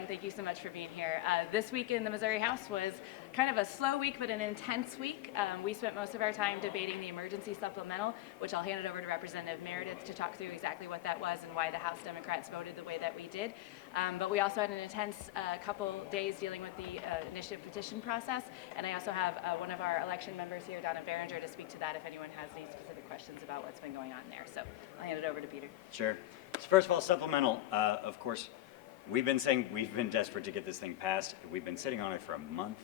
everyone. Thank you so much for being here. This week in the Missouri House was kind of a slow week, but an intense week. We spent most of our time debating the emergency supplemental, which I'll hand it over to Representative Meredith to talk through exactly what that was and why the House Democrats voted the way that we did. But we also had an intense couple days dealing with the initiative petition process. And I also have one of our election members here, Donna Berenger, to speak to that if anyone has any specific questions about what's been going on there. So I'll hand it over to Peter. Sure. So first of all, supplemental, of course, we've been saying we've been desperate to get this thing passed. We've been sitting on it for a month,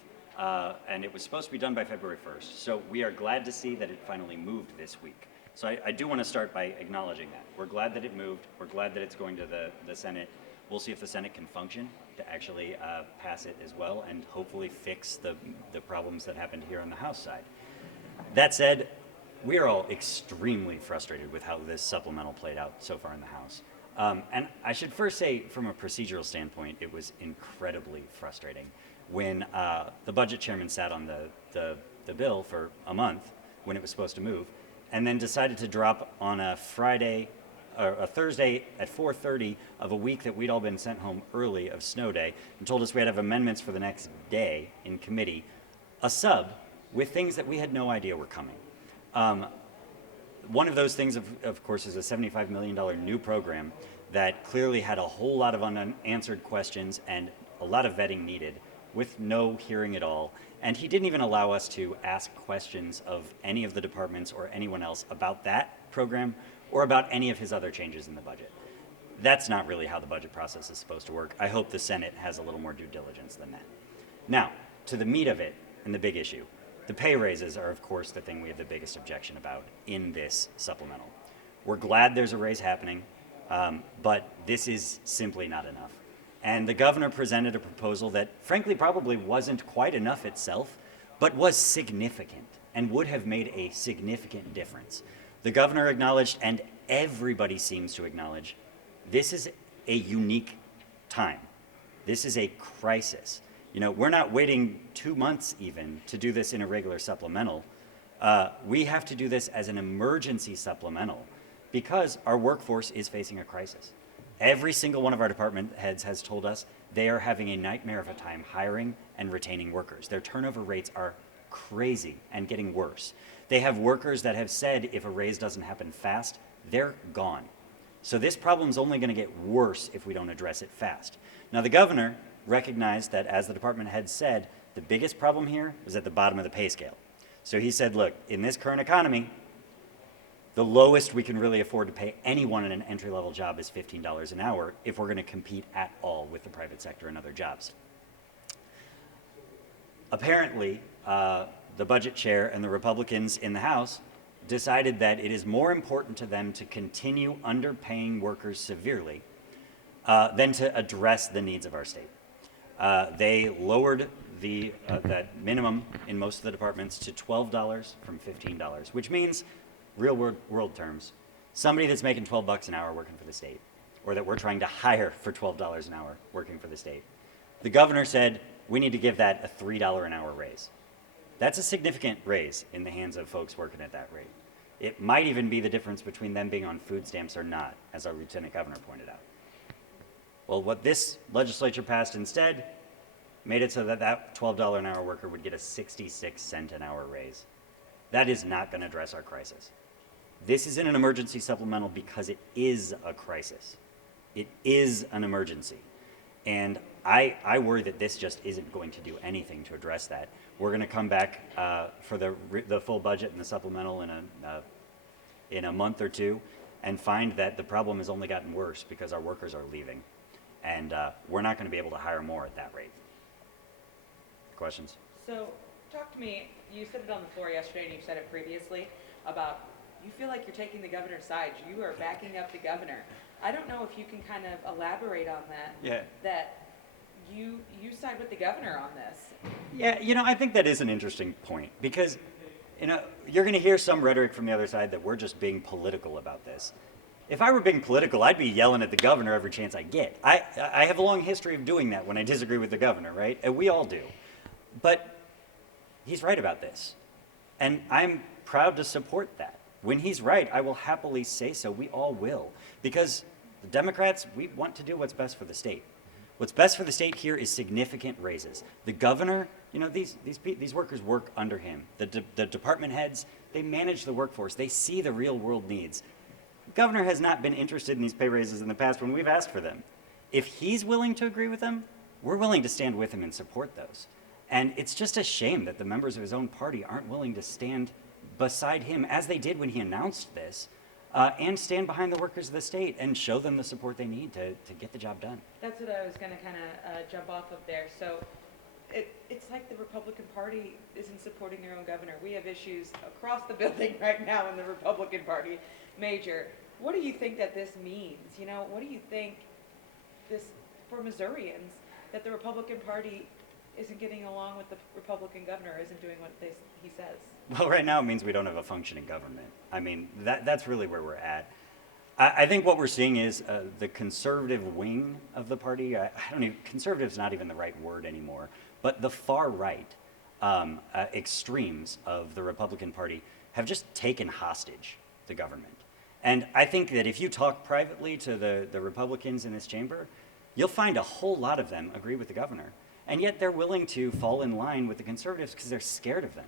and it was supposed to be done by February 1st. So we are glad to see that it finally moved this week. So I do want to start by acknowledging that. We're glad that it moved. We're glad that it's going to the Senate. We'll see if the Senate can function to actually pass it as well and hopefully fix the problems that happened here on the House side. That said, we are all extremely frustrated with how this supplemental played out so far in the House. And I should first say, from a procedural standpoint, it was incredibly frustrating when the budget chairman sat on the bill for a month when it was supposed to move, and then decided to drop on a Friday or a Thursday at 4:30 of a week that we'd all been sent home early of snow day, and told us we had to have amendments for the next day in committee, a sub with things that we had no idea were coming. One of those things, of course, is a $75 million new program that clearly had a whole lot of unanswered questions and a lot of vetting needed with no hearing at all. And he didn't even allow us to ask questions of any of the departments or anyone else about that program or about any of his other changes in the budget. That's not really how the budget process is supposed to work. I hope the Senate has a little more due diligence than that. Now, to the meat of it and the big issue. The pay raises are, of course, the thing we have the biggest objection about in this supplemental. We're glad there's a raise happening, but this is simply not enough. And the governor presented a proposal that, frankly, probably wasn't quite enough itself, but was significant and would have made a significant difference. The governor acknowledged, and everybody seems to acknowledge, this is a unique time. This is a crisis. You know, we're not waiting 2 months even to do this in a regular supplemental. We have to do this as an emergency supplemental because our workforce is facing a crisis. Every single one of our department heads has told us they are having a nightmare of a time hiring and retaining workers. Their turnover rates are crazy and getting worse. They have workers that have said if a raise doesn't happen fast, they're gone. So this problem's only going to get worse if we don't address it fast. Now, the governor recognized that, as the department head said, the biggest problem here was at the bottom of the pay scale. So he said, look, in this current economy, the lowest we can really afford to pay anyone in an entry-level job is $15 an hour if we're going to compete at all with the private sector and other jobs. Apparently, the budget chair and the Republicans in the House decided that it is more important to them to continue underpaying workers severely than to address the needs of our state. They lowered that minimum in most of the departments to $12 from $15, which means, real world terms, somebody that's making $12 an hour working for the state, or that we're trying to hire for $12 an hour working for the state. The governor said we need to give that a $3 an hour raise. That's a significant raise in the hands of folks working at that rate. It might even be the difference between them being on food stamps or not, as our lieutenant governor pointed out. Well, what this legislature passed instead made it so that that $12 an hour worker would get a 66-cent an hour raise. That is not going to address our crisis. This isn't an emergency supplemental because it is a crisis. It is an emergency. And I worry that this just isn't going to do anything to address that. We're going to come back for the full budget and the supplemental in a month or two and find that the problem has only gotten worse because our workers are leaving. And we're not going to be able to hire more at that rate. Questions? So, talk to me. You said it on the floor yesterday, and you've said it previously, about you feel like you're taking the governor's side. You are backing up the governor. I don't know if you can kind of elaborate on that. Yeah. That you side with the governor on this. Yeah, you know, I think that is an interesting point because, you know, you're going to hear some rhetoric from the other side that we're just being political about this. If I were being political, I'd be yelling at the governor every chance I get. I have a long history of doing that when I disagree with the governor, right? And we all do. But he's right about this. And I'm proud to support that. When he's right, I will happily say so. We all will. Because the Democrats, we want to do what's best for the state. What's best for the state here is significant raises. The governor, these workers work under him. The department heads, they manage the workforce. They see the real world needs. The governor has not been interested in these pay raises in the past when we've asked for them. If he's willing to agree with them, we're willing to stand with him and support those. And it's just a shame that the members of his own party aren't willing to stand beside him, as they did when he announced this, and stand behind the workers of the state and show them the support they need to get the job done. That's what I was going to kind of jump off of there. So it's like the Republican Party isn't supporting their own governor. We have issues across the building right now in the Republican Party, major. What do you think that this means? What do you think this for Missourians, that the Republican Party isn't getting along with the Republican governor, isn't doing what he says? Well, right now it means we don't have a functioning government. I mean, that's really where we're at. I think what we're seeing is the conservative wing of the party. Conservative's not even the right word anymore, but the far right extremes of the Republican Party have just taken hostage the government. And I think that if you talk privately to the Republicans in this chamber, you'll find a whole lot of them agree with the governor. And yet they're willing to fall in line with the conservatives because they're scared of them.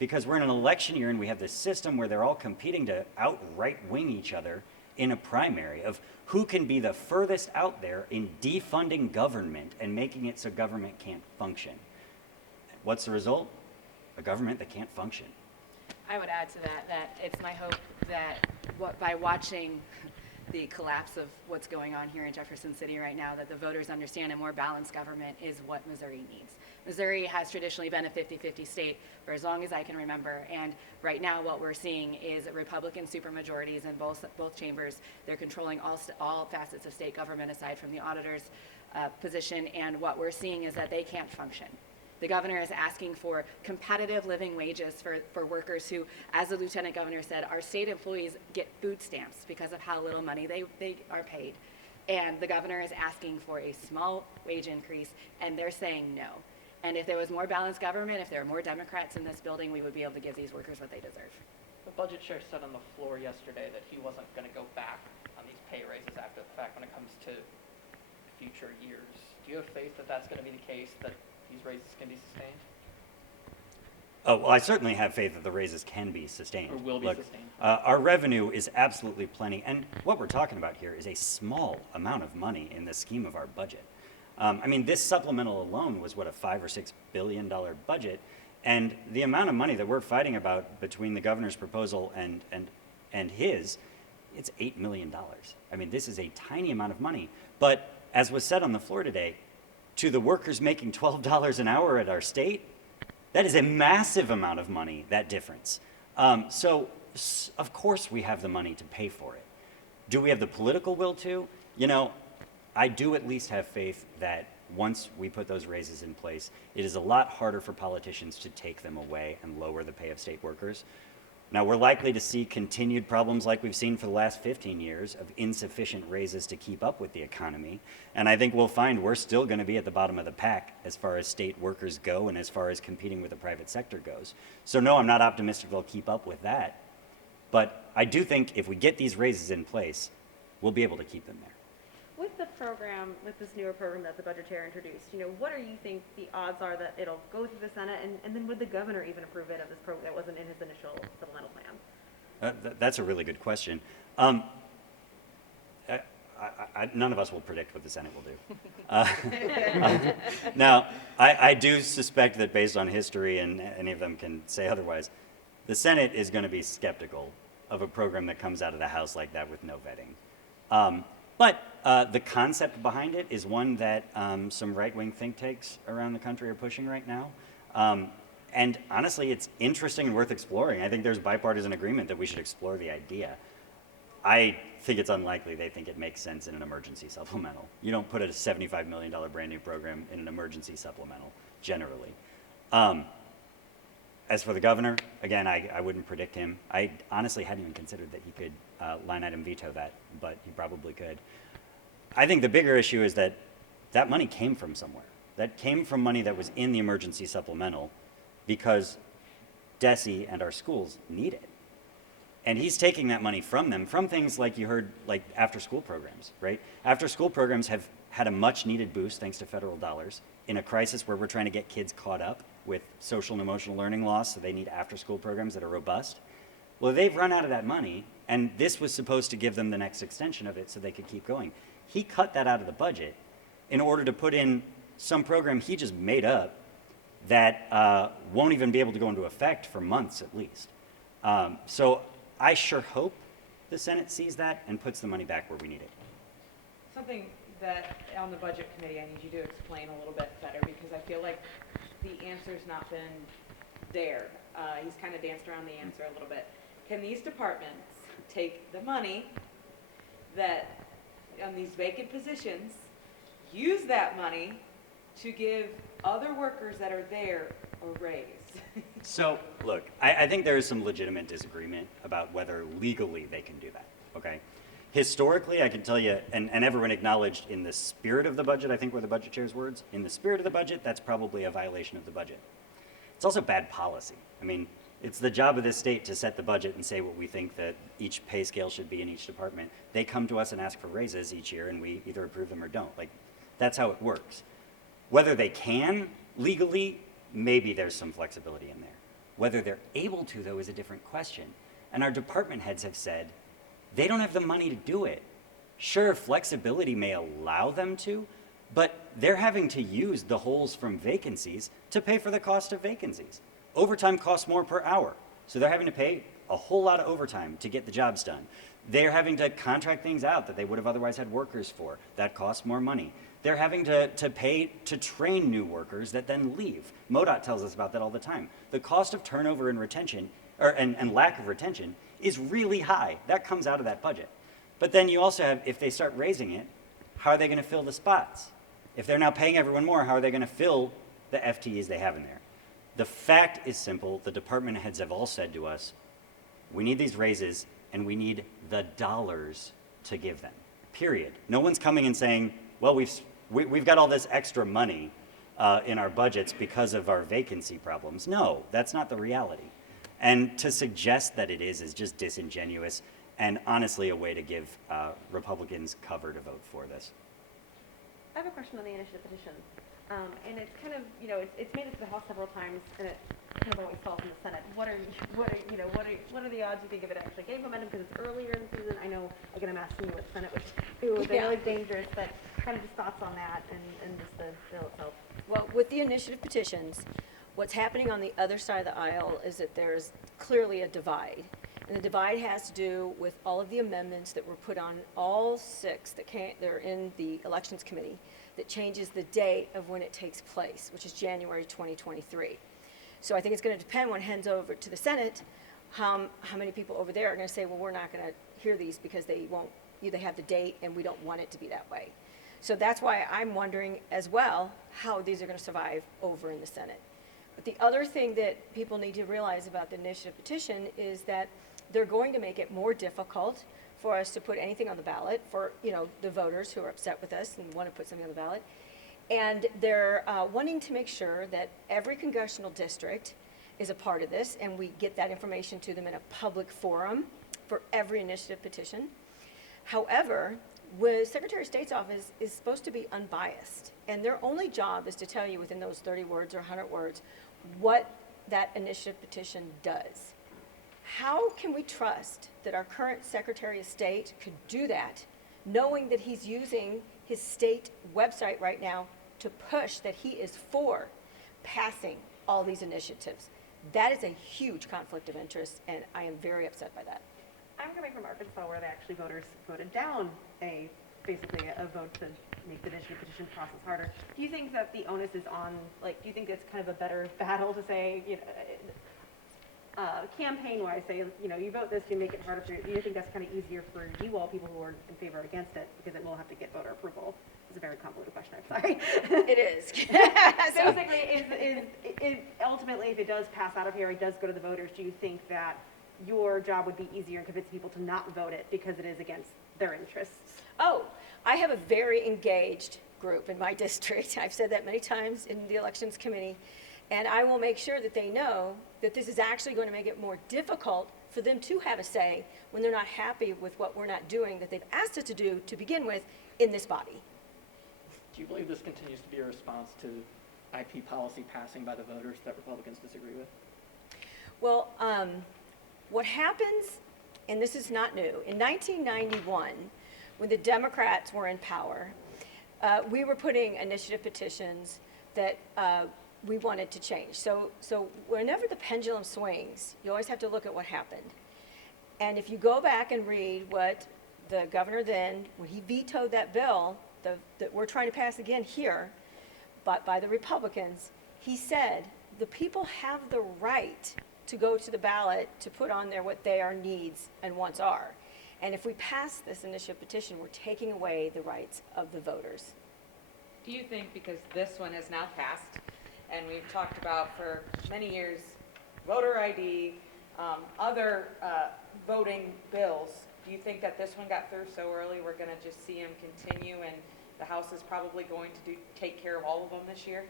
Because we're in an election year and we have this system where they're all competing to outright wing each other in a primary of who can be the furthest out there in defunding government and making it so government can't function. What's the result? A government that can't function. I would add to that it's my hope that by watching the collapse of what's going on here in Jefferson City right now, that the voters understand a more balanced government is what Missouri needs. Missouri has traditionally been a 50-50 state for as long as I can remember, and right now what we're seeing is Republican supermajorities in both chambers. They're controlling all facets of state government aside from the auditor's position, and what we're seeing is that they can't function. The governor is asking for competitive living wages for workers who, as the lieutenant governor said, our state employees get food stamps because of how little money they are paid. And the governor is asking for a small wage increase, and they're saying no. And if there was more balanced government, if there were more Democrats in this building, we would be able to give these workers what they deserve. The budget chair said on the floor yesterday that he wasn't going to go back on these pay raises after the fact when it comes to future years. Do you have faith that that's going to be the case, that these raises can be sustained? Oh, well, I certainly have faith that the raises can be sustained. Or will be sustained. Our revenue is absolutely plenty, and what we're talking about here is a small amount of money in the scheme of our budget. This supplemental alone was, what, a $5 or $6 billion budget, and the amount of money that we're fighting about between the governor's proposal and his, it's $8 million. This is a tiny amount of money, but as was said on the floor today, to the workers making $12 an hour at our state, that is a massive amount of money, that difference. So, of course we have the money to pay for it. Do we have the political will to? I do at least have faith that once we put those raises in place, it is a lot harder for politicians to take them away and lower the pay of state workers. Now, we're likely to see continued problems like we've seen for the last 15 years of insufficient raises to keep up with the economy. And I think we'll find we're still going to be at the bottom of the pack as far as state workers go and as far as competing with the private sector goes. So no, I'm not optimistic they'll keep up with that. But I do think if we get these raises in place, we'll be able to keep them there. With the program, with this newer program that the budget chair introduced, what do you think the odds are that it'll go through the Senate, and then would the governor even approve it of this program that wasn't in his initial supplemental plan? That's a really good question. None of us will predict what the Senate will do. Now, I do suspect that based on history, and any of them can say otherwise, the Senate is going to be skeptical of a program that comes out of the House like that with no vetting. But the concept behind it is one that some right-wing think tanks around the country are pushing right now. And honestly, it's interesting and worth exploring. I think there's bipartisan agreement that we should explore the idea. I think it's unlikely they think it makes sense in an emergency supplemental. You don't put a $75 million brand new program in an emergency supplemental, generally. As for the governor, again, I wouldn't predict him. I honestly hadn't even considered that he could line item veto that, but he probably could. I think the bigger issue is that that money came from somewhere. That came from money that was in the emergency supplemental because DESE and our schools need it. And he's taking that money from them, from things like you heard, like after-school programs, right? After-school programs have had a much needed boost thanks to federal dollars in a crisis where we're trying to get kids caught up with social and emotional learning loss, so they need after school programs that are robust. Well, they've run out of that money, and this was supposed to give them the next extension of it so they could keep going. He cut that out of the budget in order to put in some program he just made up that won't even be able to go into effect for months at least. So I sure hope the Senate sees that and puts the money back where we need it. Something that on the budget committee I need you to explain a little bit better, because I feel like the answer's not been there. He's kind of danced around the answer a little bit. Can these departments take the money that on these vacant positions, use that money to give other workers that are there a raise? So, look, I think there is some legitimate disagreement about whether legally they can do that, okay? Historically, I can tell you, and everyone acknowledged in the spirit of the budget, I think were the budget chair's words, in the spirit of the budget, that's probably a violation of the budget. It's also bad policy. I mean, it's the job of this state to set the budget and say what we think that each pay scale should be in each department. They come to us and ask for raises each year, and we either approve them or don't. Like, that's how it works. Whether they can legally, maybe there's some flexibility in there. Whether they're able to, though, is a different question. And our department heads have said they don't have the money to do it. Sure, flexibility may allow them to, but they're having to use the holes from vacancies to pay for the cost of vacancies. Overtime costs more per hour, so they're having to pay a whole lot of overtime to get the jobs done. They're having to contract things out that they would have otherwise had workers for. That costs more money. They're having to pay to train new workers that then leave. MoDOT tells us about that all the time. The cost of turnover and retention, and lack of retention, is really high. That comes out of that budget. But then you also have, if they start raising it, how are they going to fill the spots? If they're now paying everyone more, how are they going to fill the FTEs they have in there? The fact is simple. The department heads have all said to us, we need these raises, and we need the dollars to give them, period. No one's coming and saying, well, we've got all this extra money in our budgets because of our vacancy problems. No, that's not the reality. And to suggest that it is just disingenuous and honestly a way to give Republicans cover to vote for this. I have a question on the initiative petition. And it's kind of, you know, it's made it to the House several times, and it kind of always falls in the Senate. What are the odds you think if it actually gained momentum because it's earlier in the season? I know, again, I'm asking you what the Senate would do. I know it's dangerous, but kind of just thoughts on that and just the bill itself. Well, with the initiative petitions, what's happening on the other side of the aisle is that there's clearly a divide. And the divide has to do with all of the amendments that were put on, all six that are in the Elections Committee, that changes the date of when it takes place, which is January 2023. So I think it's going to depend when it hands over to the Senate, how many people over there are going to say, well, we're not going to hear these because they have the date and we don't want it to be that way. So that's why I'm wondering as well how these are going to survive over in the Senate. But the other thing that people need to realize about the initiative petition is that they're going to make it more difficult for us to put anything on the ballot for, the voters who are upset with us and want to put something on the ballot. And they're wanting to make sure that every congressional district is a part of this, and we get that information to them in a public forum for every initiative petition. However, the Secretary of State's office is supposed to be unbiased, and their only job is to tell you within those 30 words or 100 words what that initiative petition does. How can we trust that our current Secretary of State could do that, knowing that he's using his state website right now to push that he is for passing all these initiatives? That is a huge conflict of interest, and I am very upset by that. I'm coming from Arkansas, where the voters voted down basically a vote to make the initiative petition process harder. Do you think that the onus is on, do you think it's kind of a better battle to say, campaign-wise, say, you vote this, you make it harder for you? Do you think that's kind of easier for you all, people who are in favor or against it, because it will have to get voter approval? It's a very convoluted question, I'm sorry. It is. So basically, is ultimately, if it does pass out of here, it does go to the voters, do you think that your job would be easier in convincing people to not vote it because it is against their interests? Oh, I have a very engaged group in my district. I've said that many times in the Elections Committee. And I will make sure that they know that this is actually going to make it more difficult for them to have a say when they're not happy with what we're not doing that they've asked us to do to begin with in this body. Do you believe this continues to be a response to IP policy passing by the voters that Republicans disagree with? Well, what happens, and this is not new, in 1991, when the Democrats were in power, we were putting initiative petitions that we wanted to change. So whenever the pendulum swings, you always have to look at what happened. And if you go back and read what the governor then, when he vetoed that bill that we're trying to pass again here, but by the Republicans, he said, the people have the right to go to the ballot to put on there what their needs and wants are. And if we pass this initiative petition, we're taking away the rights of the voters. Do you think, because this one is now passed, and we've talked about for many years, voter ID, other voting bills, do you think that this one got through so early, we're gonna just see them continue, and the House is probably going to take care of all of them this year?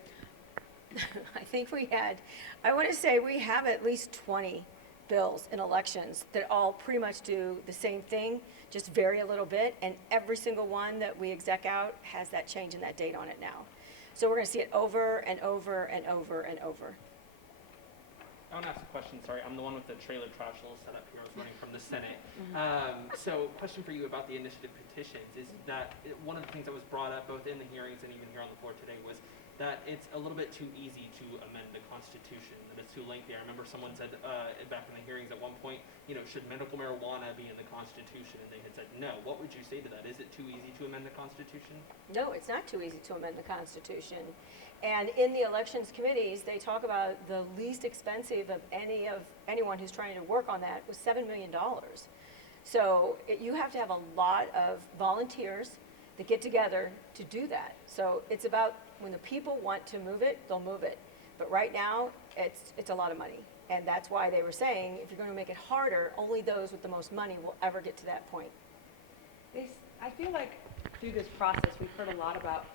I think I want to say we have at least 20 bills in elections that all pretty much do the same thing, just vary a little bit, and every single one that we exec out has that change and that date on it now. So we're going to see it over and over and over and over. I want to ask a question. Sorry, I'm the one with the trailer trash little setup here. I was running from the Senate. So, question for you about the initiative petitions is that one of the things that was brought up both in the hearings and even here on the floor today was that it's a little bit too easy to amend the Constitution, that it's too lengthy. I remember someone said back in the hearings at one point, should medical marijuana be in the Constitution? And they had said no. What would you say to that? Is it too easy to amend the Constitution? No, it's not too easy to amend the Constitution. And in the elections committees, they talk about the least expensive of anyone who's trying to work on that was $7 million. So you have to have a lot of volunteers that get together to do that. So it's about when the people want to move it, they'll move it. But right now, it's a lot of money. And that's why they were saying, if you're going to make it harder, only those with the most money will ever get to that point. I feel like through this process, we've heard a lot about,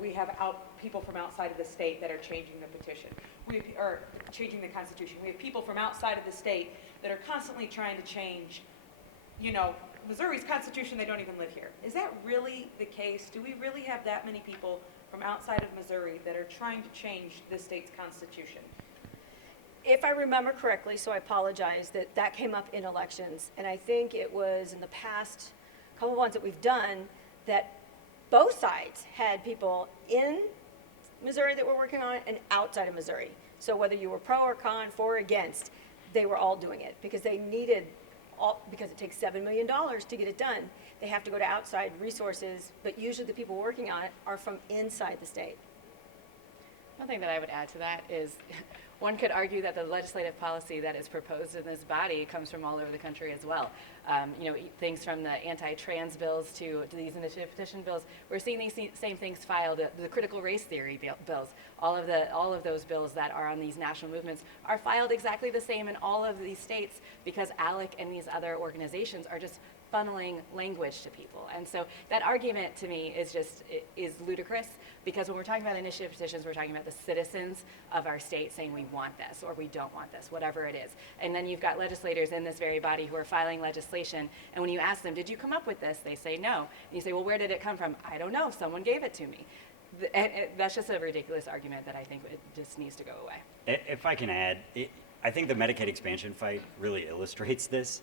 we have people from outside of the state that are changing the petition, or changing the Constitution. We have people from outside of the state that are constantly trying to change, Missouri's Constitution. They don't even live here. Is that really the case? Do we really have that many people from outside of Missouri that are trying to change the state's Constitution? If I remember correctly, so I apologize, that came up in elections. And I think it was in the past couple of ones that we've done that both sides had people in Missouri that were working on it and outside of Missouri. So whether you were pro or con, for or against, they were all doing it because they needed because it takes $7 million to get it done. They have to go to outside resources, but usually the people working on it are from inside the state. One thing that I would add to that is one could argue that the legislative policy that is proposed in this body comes from all over the country as well. Things from the anti-trans bills to these initiative petition bills. We're seeing these same things filed. The critical race theory bills. All of those bills that are on these national movements are filed exactly the same in all of these states because ALEC and these other organizations are just funneling language to people. And so that argument to me is ludicrous because when we're talking about initiative petitions, we're talking about the citizens of our state saying we want this or we don't want this, whatever it is. And then you've got legislators in this very body who are filing legislation, and when you ask them, did you come up with this? They say no. And you say, well, where did it come from? I don't know. Someone gave it to me. And that's just a ridiculous argument that I think it just needs to go away. If I can add, I think the Medicaid expansion fight really illustrates this.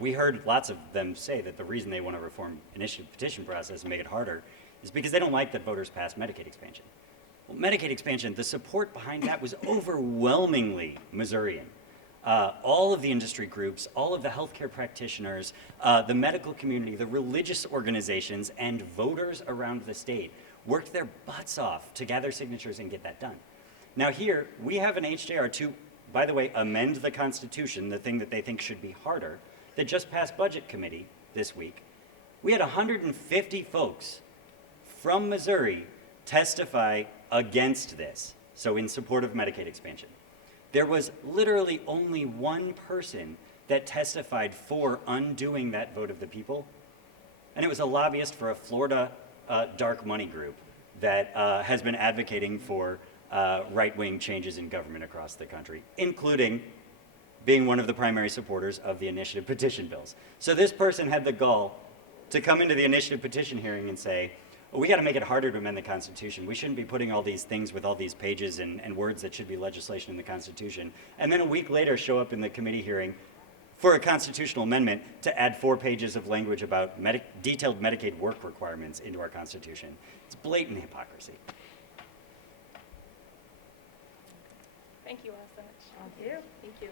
We heard lots of them say that the reason they want to reform initiative petition process and make it harder is because they don't like that voters passed Medicaid expansion. Well, Medicaid expansion, the support behind that was overwhelmingly Missourian. All of the industry groups, all of the healthcare practitioners, the medical community, the religious organizations, and voters around the state worked their butts off to gather signatures and get that done. Now here, we have an HJR to, by the way, amend the Constitution, the thing that they think should be harder, that just passed Budget Committee this week. We had 150 folks from Missouri testify against this, so in support of Medicaid expansion. There was literally only one person that testified for undoing that vote of the people, and it was a lobbyist for a Florida dark money group that has been advocating for right-wing changes in government across the country, including being one of the primary supporters of the initiative petition bills. So this person had the gall to come into the initiative petition hearing and say, we got to make it harder to amend the Constitution. We shouldn't be putting all these things with all these pages and words that should be legislation in the Constitution, and then a week later show up in the committee hearing for a constitutional amendment to add 4 pages of language about detailed Medicaid work requirements into our Constitution. It's blatant hypocrisy. Thank you all so much. Thank you. Thank you.